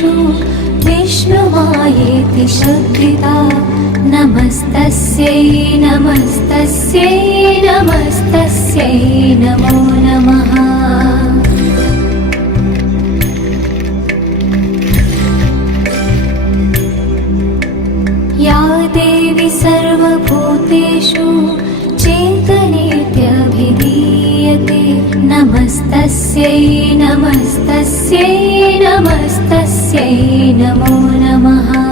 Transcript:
भूतेषु विष्णुमायेति शक्तिता नमस्तस्यै नमस्तस्यै नमस्तस्यै नमो नमः। या देवी सर्वभूतेषु चेतनेत्यभिधीयते नमस्तस्यै नमस्तस्यै नमस्तस्यै नमो नमः।